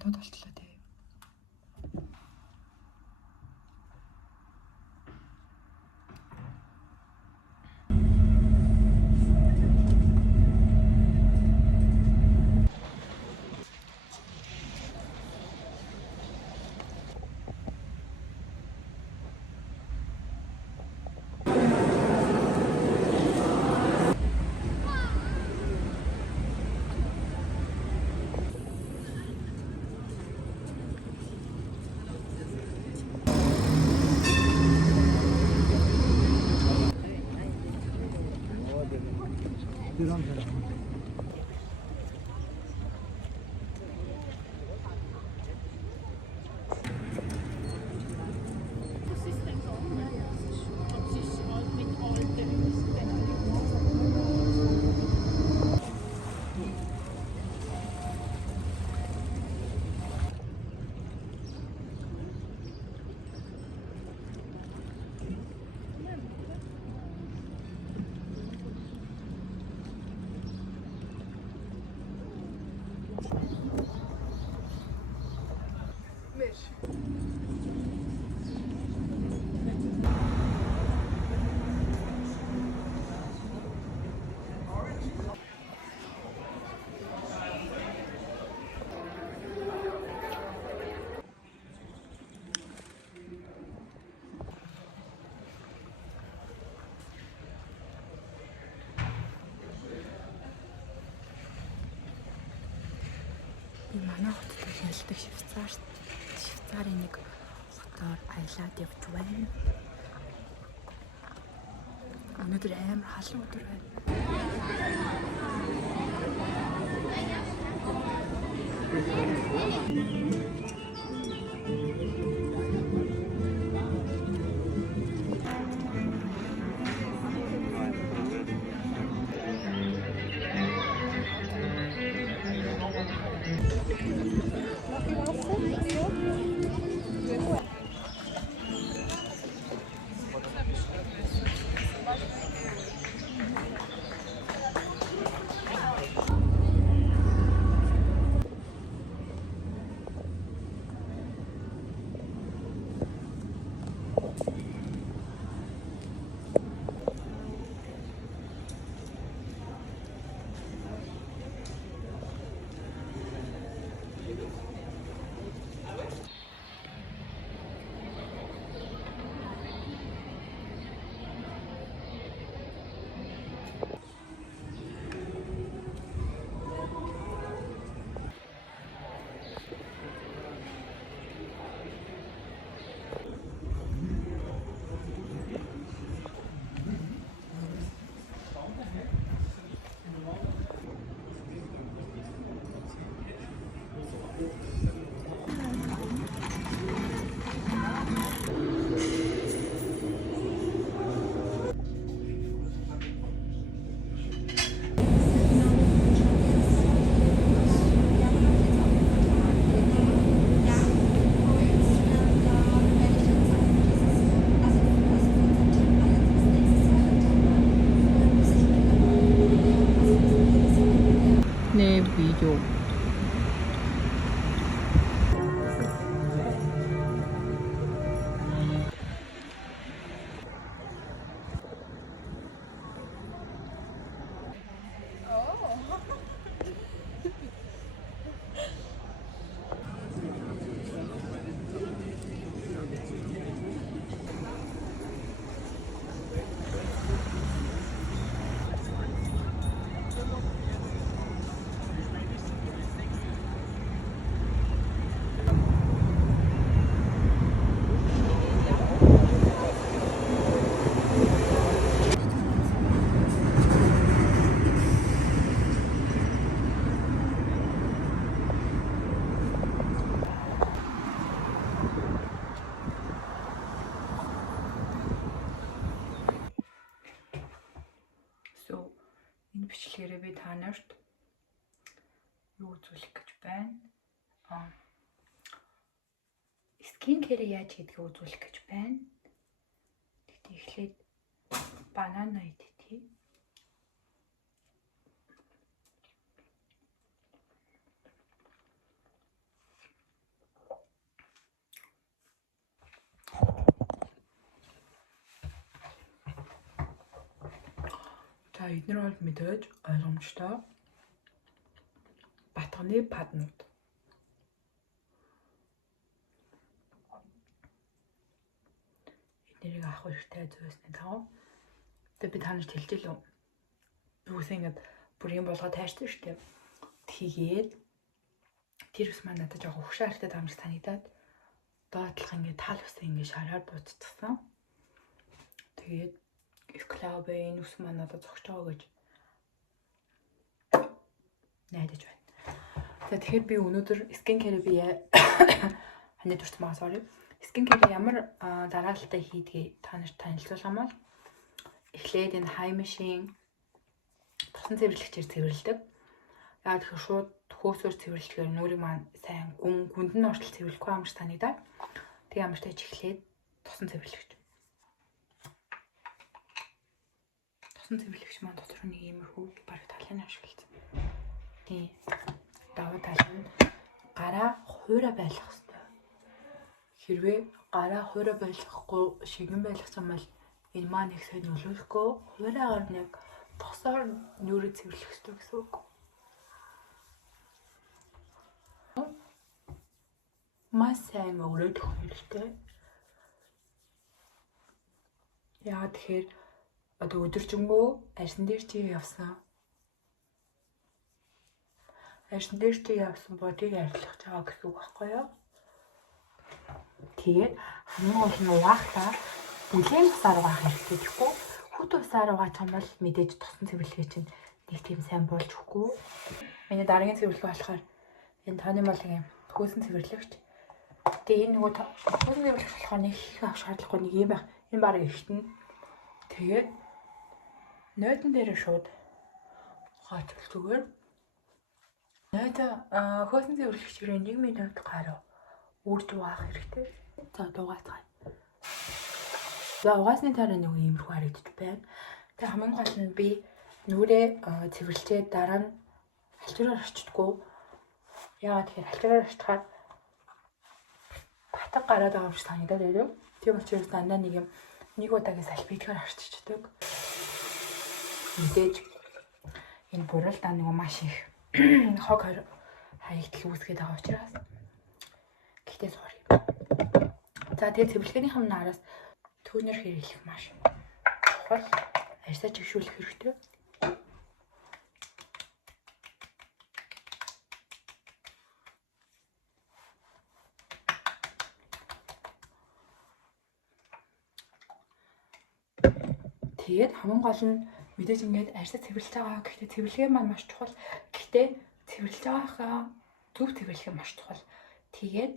бодоод болтлоо тий. Манай хотод ялдаг Швейцарын нэг хотоор аялаад явж байна. Өнөөдөр амар халуун өдөр байна. 내 비디오 энэ бичлэгээрээ би та нарт юу үзүүлэх гэж байна? Скин кэр яаж хийдгийг үзүүлэх гэж байна. Тэгтээ эхлээд банана идэх. За эдгээр бол мэдээж ойлгомжтой. Батганы паднууд. Эднэрийг авах хэрэгтэй зүйлсний дагуу. Тэгээ би танарт хэлж илүү. Юусэн ингэж бүр юм болгоод таарсан шүү дээ. Тэгээд тэр ус маань надад жоохон хөшөөртэй таамж санагдаад доотлох ингэ тал усан ингэ шараар буцчихсан. Тэгээд Эклабе энэ ус маань надад зогсож байгаа гэж найдаж байна. За тэгэхээр би өнөөдөр skincare би ханаа дуртай маа sorry. Skincare ямар дараалалтай хийдгийг та нарт танилцуулгамаа. Эхлээд энэ хаймашийн тосон цэвэрлэгчээр цэвэрлэдэг. Яг тэгэхээр шууд хөөсөөр цэвэрлэхээр нүрийг маань сайн гүнд нь ортол цэвэрлэхгүй амарч санагдаад. Тэг ямар тааж эхлээд тосон цэвэрлэгч. Тосон цэвэрлэгч маань дотор нэг иймэрхүү бараг талын ашигласан. Тийм. Давуу тал нь гараа хуурай байлгах хэрэгтэй. Хэрвээ гараа хуурай байлгахгүй шигэн байлгах юм бол энэ маань их сайн нөлөөлөхгүй хуурайгаар нэг тосоор нүрийг цэвэрлэх хэрэгтэй гэсэн үг. Маш сайн өрөөд хэрэгтэй. Яа тэгэхээр одоо өдөржингөө арьсан дээр чи явсан. Арьсан дээр чи явсан бодийг арилгах байгаа гэсэн үг байхгүй юу? Тэгээд хамгийн гол нь угаахлаа бүлээн усаар угаах хэрэгтэй гэхгүй. Хүт усаар угаах юм бол мэдээж тосон цэвэрлэгээ чинь нэг тийм сайн болж өгөхгүй. Миний дараагийн цэвэрлэг болохоор энэ таны малын хөөсөн цэвэрлэгч. Тэгээ энэ нөгөө хөөсөн цэвэрлэгч болохоор нэг их авах шаардлагагүй нэг юм байх. Энэ барыг ихтэн. Тэгээд нойдон дээр шууд угаачвал зүгээр. Хөөсөн цэвэрлэгчээр 1 минут гаруй үрж угаах хэрэгтэй. За дугаацгаая. За угаасны дараа нэг иймэрхүү харагдаж байна. Тэгээ хамгийн гол нь би нүрээ цэвэрлжээ дараа нь халчираар орчдоггүй. Яагаад тэгэхээр халчираар орчдохоор батг гараад байгаа юм шиг санагдаад байв. Тийм учраас дандаа нэг удаагийн салфеткаар орчичдаг. Мэдээж энэ буралдаа нэг маш их хог хаягдл үүсгээд байгаа учраас гэхдээ sorry. За тэгээ цэвэрлэгээний нараас төнөр хэрэглэх маш чухал. Арьсаа чигшүүлэх хэрэгтэй. Тэгээд хамгийн гол нь мэдээж ингээд арьсаа цэвэрлж байгаа. Гэхдээ цэвэрлэгээ маань маш чухал. Гэхдээ цэвэрлж байгаагаа зөв цэвэрлэх маш чухал. Тэгээд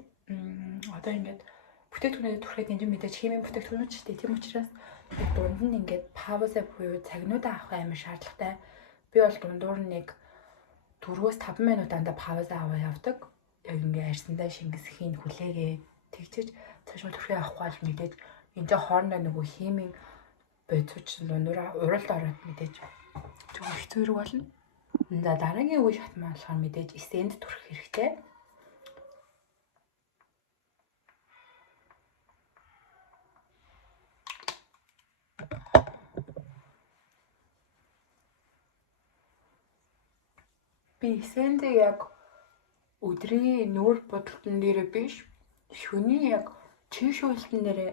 одоо ингээд бүтээгдэхүүнээ түрхээд энэ мэдээж химийн бүтээгдэхүүнүүд ч гэдэг. Тийм учраас дунд нь ингээд пауза буюу цагнуудаа авах амар шаардлагатай. Би бол дундуур нэг 4-5 минут дандаа пауза аваа явдаг. Яг ингээд арьсандаа шингэсхийн хүлээгээ тэгчиж цаашаа түрхээ авахгүй бол мэдээж энэ хоорондоо нөгөө химийн бодисч дундуур уралд ороод мэдээж зөв хэцүү хэрэг болно. За дараагийн үе шат маань болохоор мэдээж эсэнд түрх хэрэгтэй. Би эсэндээ яг өдрийн нүүр бодолтон дээрээ биш шөнийн яг чийшүүлтэн дээрээ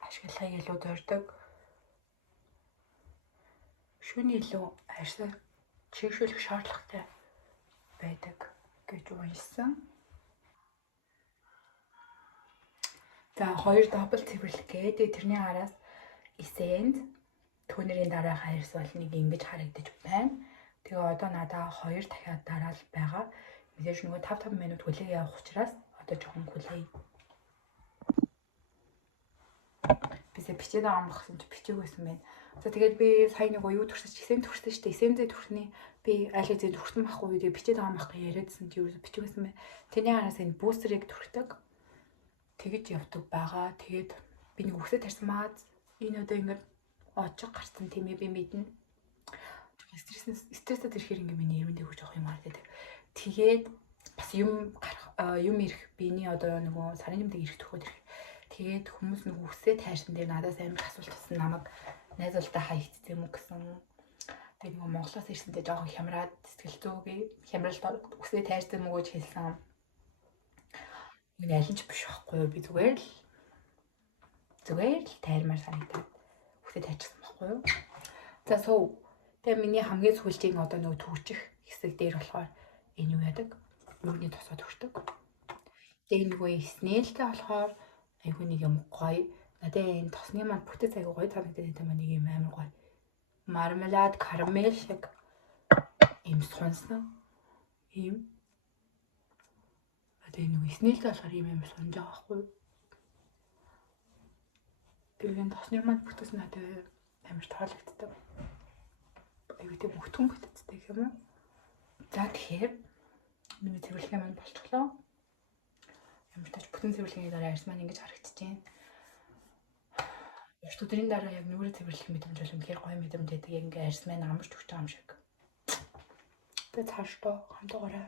ашиглахыг илүү зорддог. Шөнийн илүү арьсаа чийшүүлэх шаардлагатай байдаг гэж уншсан. За 2 дабл цэвэрлэгээ. Тэрний араас эсэнд төнөрийн дараах арьс бол нэг ингэж харагдаж байна. Тэгээ одоо надаа 2 дахиад дараал байгаа. Мэдээж нөгөө 5 минут хүлээг явах учраас одоо жоохон хүлээе. Бисээ бичээд байгаа юм багсан чи бичээгүйсэн байна. За тэгээд би сая нөгөө юу төрсөн чи эсэнд төрсөн шүү дээ. Эсэндээ төрхний би аль хэзээ төрсөн байхгүй үү тэгээд бичээд байгаа юм байхгүй яриадсан чи юу бичээгүйсэн байна. Тэний араас энэ бүүстерийг төрхдөг. Тэгэж явдаг байгаа. Тэгээд би нэг үгсээ тарьсан маа. Энэ одоо ингэж очих гарсан тийм ээ би мэднэ. Стресстэй ирэхээр ингээ миний эрүүндээ хурж авах юм аа гэдэг. Тэгээд бас юм ирэх биений одоо нөгөө сарын нэмдэг ирэх төхөд ирэх. Тэгээд хүмүүс нэг үгсээ тайрсан дээр надаас амар асуулт авсан намайг найзуултаа хаягдсан юм уу гэсэн. Тэгээ нөгөө Монголоос ирсэнтэй жоохон хямраад сэтгэл зүйгээ хямрал үсээ тайрсан мөгөө ч хэлсэн. Энэ аль нь ч биш байхгүй юу? Би зүгээр л тайрмаар санагдаад үсээ тайрчихсан байхгүй юу? За суу. Тэгээ миний хамгийн сүүлийн одоо нөгөө төгчих хэсэг дээр болохоор энэ юу яадаг? Юуны тосоо төгчдөг. Тэгээ нөгөө снэлтэй болохоор айгүй нэг юм гоё. Надад энэ тосны маань бүтэц айгүй гоё санагдаад байгаа нэг юм амар гоё. Мармелад, карамель шиг ийм сунсан. Ийм. Тэгээ нөгөө снэлтэй болохоор ийм амар сунж байгаа байхгүй юу? Тэгээ энэ тосны маань бүтэц надад амар таалагддаг. Айгүй тийм өтгөн бүтэцтэй юм уу? За тэгэхээр миний цэвэрлэгээ маань болчихлоо. Ямар ч тач бүтэн цэвэрлэгийн дараа арьс маань ингэж харагдаж байна. Урт өдрийн дараа яг нүрэ цэвэрлэх мэдрэмж бол үнэхээр гоё мэдрэмж байдаг. Яг ингээ арьс маань амарч өгч байгаа юм шиг. Тэгээ цааш доо хамтаагаараа